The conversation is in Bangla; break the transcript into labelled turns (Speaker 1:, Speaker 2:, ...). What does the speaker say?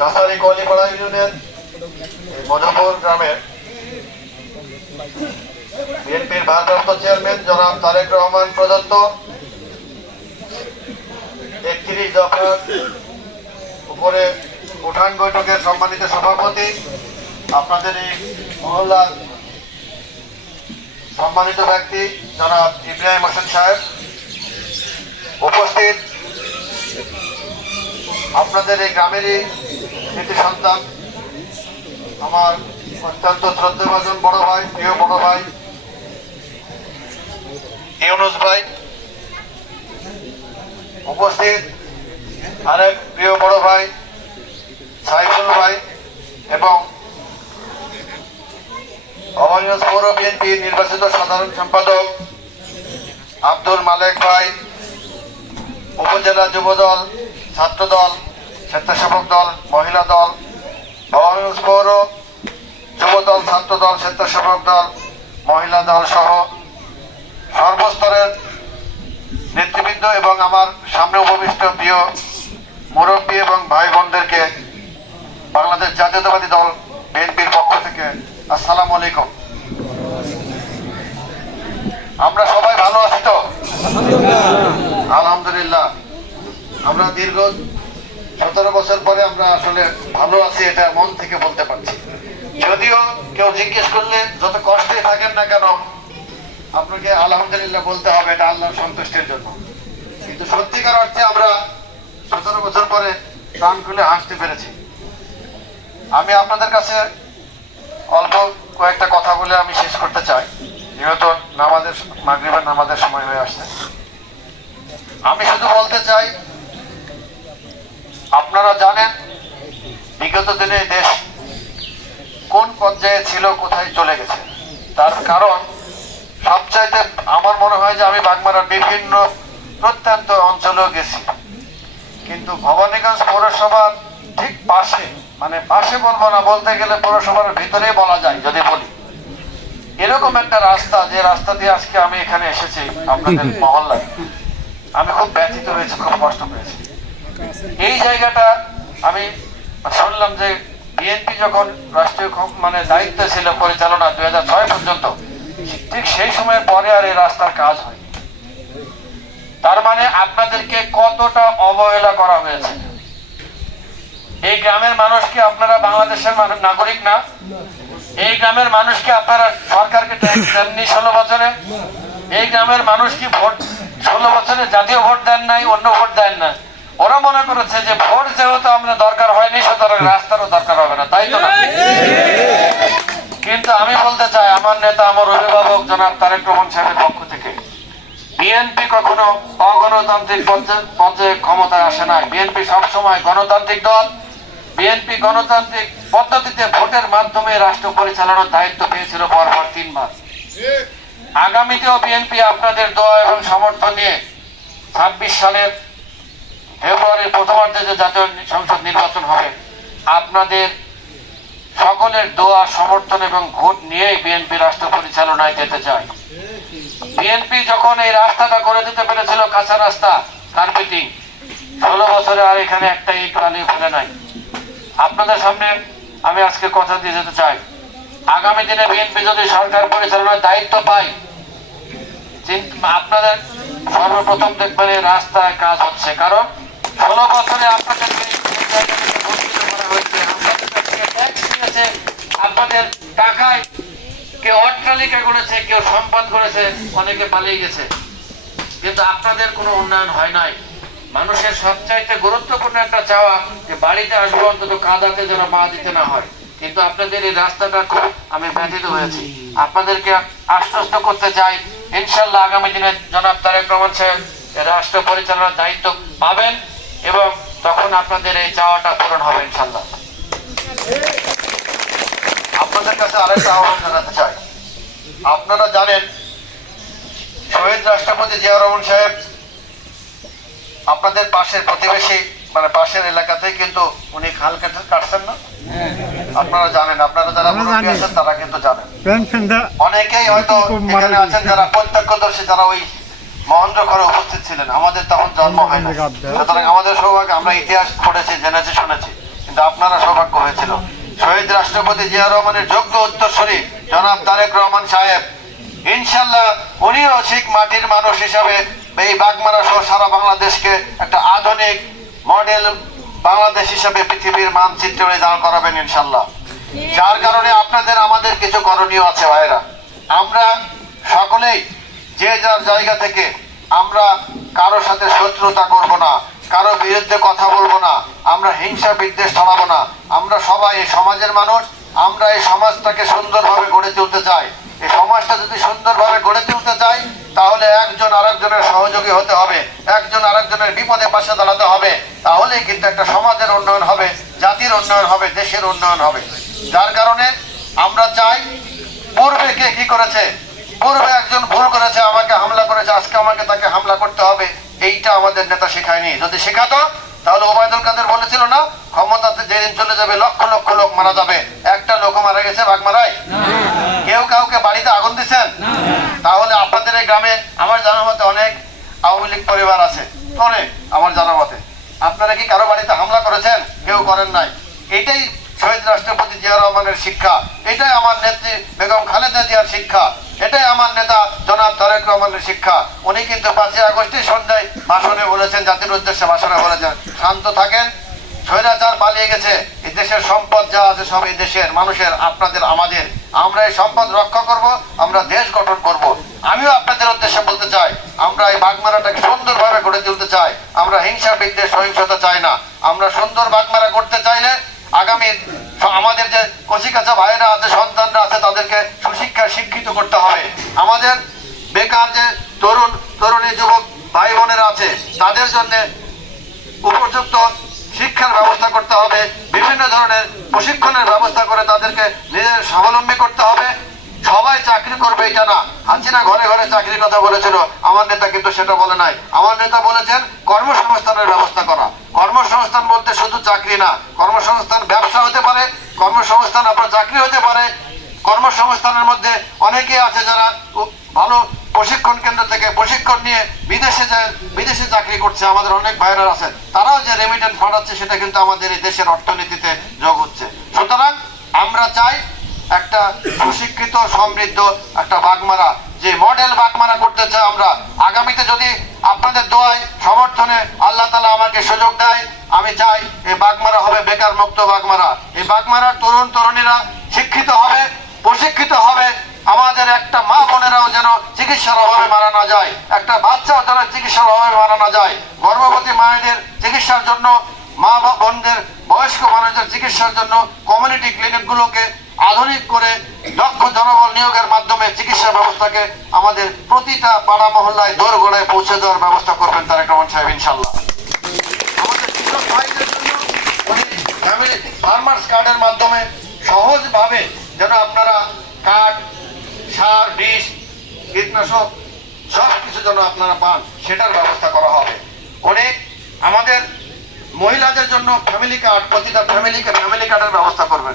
Speaker 1: কাছারি কলিপাড়া ইউনিয়নের এই মধুপুর গ্রামের বিএনপির ভারপ্রাপ্ত চেয়ারম্যান জনাব তারেক রহমান প্রদত্ত একত্রিশ দফার উপরে উঠান বৈঠকের সম্মানিত সভাপতি, আপনাদের এই মহল্লার সম্মানিত ব্যক্তি জনাব ইব্রাহিম হোসেন সাহেব উপস্থিত। আপনাদের এই গ্রামেরই কৃতি সন্তান। আমার অত্যন্ত শ্রদ্ধাভাজন বড় ভাই, প্রিয় বড় ভাই, ইউনুস ভাই। উপস্থিত আরেক প্রিয় বড় ভাই, সাইফুল ভাই এবং অভয়গঞ্জ পৌর বিএনপি নির্বাচিত সাধারণ সম্পাদক আব্দুল মালেক ভাই, উপজেলা যুবদল, ছাত্রদল স্বেচ্ছাসেবক দল মহিলা দল ভবানীগঞ্জ পৌর ছাত্র দল স্বেচ্ছাসেবক দল মহিলা দল সহ সর্বস্তরের নেতৃবৃন্দ এবং আমার সামনে উপবিষ্ট প্রিয় মুরব্বী এবং ভাই বোনদেরকে বাংলাদেশ জাতীয়তাবাদী দল বিএনপির পক্ষ থেকে আসসালামু আলাইকুম। আমরা সবাই ভালো আছি তো? আলহামদুলিল্লাহ। আমরা দীর্ঘ সতেরো বছর পরে আমরা আসলে ভালো আছি, এটা মন থেকে বলতে পারছি। যদিও কেউ জিজ্ঞেস করলে যত কষ্টে থাকেন না কেন, আপনাকে আলহামদুলিল্লাহ বলতে হবে, এটা আল্লাহর সন্তুষ্টির জন্য। কিন্তু সত্যিকার অর্থে আমরা সতেরো বছর পরে প্রাণ খুলে হাসতে পেরেছি। আমি আপনাদের কাছে অল্প কয়েকটা কথা বলে আমি শেষ করতে চাই। যেহেতু নামাজের, মাগরিবের নামাজের সময় হয়ে আসছে। আমি শুধু বলতে চাই আপনারা জানেন, বিগত দিনে দেশ কোন পর্যায়ে ছিল, কোথায় চলে গেছে। তার কারণ, সবচাইতে আমার মনে হয় যে আমি বাগমারার বিভিন্ন প্রত্যন্ত অঞ্চলেও গেছি। কিন্তু ভবানীগঞ্জ পৌরসভার ঠিক পাশে মানে পাশে বলব না, বলতে গেলে পৌরসভার ভিতরে বলা যায়, যদি বলি। এরকম একটা রাস্তা, যে রাস্তা দিয়ে আজকে আমি এখানে এসেছি, আপনাদের মহল্লায়। আমি খুব ব্যথিত হয়েছি, খুব কষ্ট পেয়েছি। এই জায়গাটা আমি শুনলাম যে বিএনপি যখন রাষ্ট্রীয় মানে দায়িত্বে ছিল পরিচালনা দুই হাজার ছয় পর্যন্ত, ঠিক সেই সময়ের পরে আর এই রাস্তার কাজ হয়। তার মানে আপনাদেরকে কতটা অবহেলা করা হয়েছে? এই গ্রামের মানুষকে আপনারা বাংলাদেশের নাগরিক না? এই গ্রামের মানুষকে আপনারা সরকারকে ট্যাক্স দেননি ষোলো বছরে? এই গ্রামের মানুষ কি ভোট ষোলো বছরে জাতীয় ভোট দেন নাই, অন্য ভোট দেন না ওরা মনে করেছে যে ভোট যেহেতু আমরা দরকার হয়নি সুতরাং রাস্তারও দরকার হবে না তাই তো না? কিন্তু আমি বলতে চাই আমার নেতা আমার অভিভাবক জনাব তারেক রহমান সাহেবের পক্ষ থেকে বিএনপি কখনো অগণতান্ত্রিক পর্যায়ে ক্ষমতায় আসে না বিএনপি সবসময় গণতান্ত্রিক দল। বিএনপি গণতান্ত্রিক পদ্ধতিতে ভোটের মাধ্যমে রাষ্ট্র পরিচালনার দায়িত্ব পেয়েছিল পরপর তিনবার। আগামীতেও বিএনপি আপনাদের দোয়া এবং সমর্থন নিয়ে ছাব্বিশ সালের ফেব্রুয়ারির প্রথমার্ধে যে জাতীয় সংসদ নির্বাচন হবে, আপনাদের সকলের দোয়া, সমর্থন এবং ভোট নিয়েই বিএনপি রাষ্ট্র পরিচালনায় যেতে চায়। বিএনপি যখন এই রাস্তাটা করে দিতে পেরেছিল, কাঁচা রাস্তা কার্পেটিং ষোলো বছরে আর এখানে একটা ইট বালি ফেলে নাই। আপনাদের সামনে আমি আজকে কথা দিয়ে যেতে চাই। আগামী দিনে বিএনপি যদি সরকার পরিচালনার দায়িত্ব পায় আপনাদের সর্বপ্রথম দেখবেন এই রাস্তায় কাজ হচ্ছে। কারণ বাড়িতে আসব, অন্তত কাদাতে যেন মা দিতে না হয়। কিন্তু আপনাদের এই রাস্তাটা খুব আমি ব্যথিত হয়েছি। আপনাদেরকে আশ্বস্ত করতে চাই, ইনশাল্লাহ আগামী দিনে জনাব তারেক রহমান সাহেব রাষ্ট্র পরিচালনার দায়িত্ব পাবেন। এবং তখন আপনাদের এই চাওয়াটা পূরণ হবে ইনশাল্লাহ আপনাদের কাছে আরেকটা আহ্বান জানাতে চাই। আপনারা জানেন শহীদ রাষ্ট্রপতি জিয়া রহমান সাহেব আপনাদের পাশের প্রতিবেশী মানে পাশের এলাকাতেই কিন্তু উনি খাল কেটে কাটছেন না? আপনারা জানেন আপনারা যারা মুরব্বী আছেন তারা কিন্তু জানেন। অনেকেই হয়তো এখানে আছেন যারা প্রত্যক্ষদর্শী যারা ওই মহেন্দ্র ঘরে উপস্থিত ছিলেন। আমাদের তখন জন্ম হয় না সুতরাং আমাদের সৌভাগ্য আমরা ইতিহাস পড়েছি জেনেছি শুনেছি। কিন্তু আপনারা সৌভাগ্য হয়েছিল। শহীদ রাষ্ট্রপতি জিয়া রহমানের যোগ্য উত্তরসূরি জনাব তারেক রহমান সাহেব। ইনশাল্লাহ উনিও ঠিক মাটির মানুষ হিসাবে এই বাগমারা সহ সারা বাংলাদেশকে একটা আধুনিক মডেল বাংলাদেশ হিসাবে পৃথিবীর মানচিত্রে দাঁড় করাবেন ইনশাল্লাহ যার কারণে আপনাদের আমাদের কিছু করণীয় আছে ভাইরা আমরা সকলেই যে যার জায়গা থেকে আমরা কারও সাথে শত্রুতা করব না কারও বিরুদ্ধে কথা বলব না, আমরা হিংসা বিদ্বেষ ছড়াবো না, আমরা সবাই এই সমাজের মানুষ, আমরা এই সমাজটাকে সুন্দরভাবে গড়ে তুলতে চাই। এই সমাজটা যদি সুন্দরভাবে গড়ে তুলতে চাই, তাহলে একজন আরেকজনের সহযোগী হতে হবে, একজন আরেকজনের বিপদে পাশে দাঁড়াতে হবে। তাহলেই কিন্তু একটা সমাজের উন্নয়ন হবে, জাতির উন্নয়ন হবে, দেশের উন্নয়ন হবে। যার কারণে আমরা চাই, পূর্বে কে কি করেছে পূর্বে একজন ভুল করেছে আমাকে হামলা করেছে আজকে আমাকে তাকে হামলা করতে হবে এইটা আমাদের নেতা শেখায়নি। যদি শেখাতো তাহলে ওবায়দুল কাদের বলেছিল না ক্ষমতাতে যেদিন চলে যাবে লক্ষ লক্ষ লোক মারা যাবে। একটা লোক মারা গেছে বাগমারায়? কেউ কাউকে বাড়িতে আগুন দিচ্ছেন? তাহলে আপনাদের এই গ্রামে আমার জানা মতে অনেক আওয়ামী লীগ পরিবার আছে। অনেক আমার জানা মতে। আপনারা কি কারও বাড়িতে হামলা করেছেন? কেউ করেন নাই। এটাই শহীদ রাষ্ট্রপতি জিয়া রহমানের শিক্ষা। এটাই আমার নেত্রী বেগম খালেদা জিয়ার শিক্ষা। এটাই আমার নেতা জনাব তারেক রহমানের শিক্ষা। উনি কিন্তু পাঁচই আগস্টে সন্ধ্যায় ভাষণে বলেছেন, জাতির উদ্দেশ্যে ভাষণে বলেছেন, শান্ত থাকেন, স্বৈরাচার পালিয়ে গেছে, এই দেশের সম্পদ যা আছে সব এই দেশের মানুষের, আপনাদের, আমাদের। আমরা এই সম্পদ রক্ষা করব, আমরা দেশ গঠন করব। আমিও আপনাদের উদ্দেশ্যে বলতে চাই, আমরা এই বাগমারাটাকে সুন্দরভাবে গড়ে তুলতে চাই। আমরা হিংসা বিদ্বেষ সহিংসতা চাই না। আমরা সুন্দর বাগমারা করতে চাইলে আগামী স- আমাদের যে কচিকাচা ভাইয়েরা আছে, সন্তানরা আছে, তাদেরকে সুশিক্ষায় শিক্ষিত করতে হবে। আমাদের বেকার যে তরুণ, তরুণী যুবক ভাই বোনেরা আছে, তাদের জন্য উপযুক্ত শিক্ষার ব্যবস্থা করতে হবে, বিভিন্ন ধরনের প্রশিক্ষণের ব্যবস্থা করে তাদেরকে নিজের স্বাবলম্বী করতে হবে। সবাই চাকরি করবে, এটা না। হাসিনা ঘরে ঘরে চাকরির কথা বলেছিল, আমার নেতা কিন্তু সেটা বলে নাই। আমার নেতা বলেছেন, কর্মসংস্থানের ব্যবস্থা করা। কর্মসংস্থান বলতে শুধু চাকরি না, কর্মসংস্থান ব্যবসা হতে পারে কর্মসংস্থান, আপনার চাকরি হতে পারে। কর্মসংস্থানের মধ্যে অনেকে আছে যারা ভালো প্রশিক্ষণ কেন্দ্র থেকে প্রশিক্ষণ নিয়ে বিদেশে যায়, বিদেশে চাকরি করছে। আমাদের অনেক ভাইরা আছে তারাও যে রেমিটেন্স পাঠাচ্ছে, সেটা কিন্তু আমাদের এই দেশের অর্থনীতিতে যোগ হচ্ছে। সুতরাং আমরা চাই একটা সুশিক্ষিত, সমৃদ্ধ একটা বাগমারা। যে মডেল বাগমারা করতে চাই আমরা, আগামীতে যদি আপনাদের দোয়ায়, সমর্থনে আল্লাহ তালা আমাকে সুযোগ দেয়, আমি চাই এই বাগমারা হবে বেকার মুক্ত বাগমারা। এই বাগমারার তরুণ তরুণীরা শিক্ষিত হবে, প্রশিক্ষিত হবে। আমাদের একটা মা বোনেরাও যেন চিকিৎসার অভাবে মারা না যায়। একটা বাচ্চাও যেন চিকিৎসার অভাবে মারা না যায়। গর্ভবতী মায়েদের চিকিৎসার জন্য মা বা বোনদের বয়স্ক মানুষদের চিকিৎসার জন্য কমিউনিটি ক্লিনিকগুলোকে আধুনিক করে দক্ষ জনবল নিয়োগের মাধ্যমে চিকিৎসা ব্যবস্থাকে আমাদের প্রতিটা পাড়া মহল্লায় দৌড় গোড়ায় পৌঁছে দেওয়ার ব্যবস্থা করবেন তারেক রহমান সাহেব ইনশাল্লাহ আমাদের ফ্যামিলি ফার্মার্স কার্ডের মাধ্যমে সহজভাবে যেন আপনারা কার্ড সার, বিষ, কীটনাশক সব কিছু যেন আপনারা পান, সেটার ব্যবস্থা করা হবে। উনি আমাদের মহিলাদের জন্য ফ্যামিলি কার্ড প্রতিটা ফ্যামিলিকে ফ্যামিলি কার্ডের ব্যবস্থা করবেন।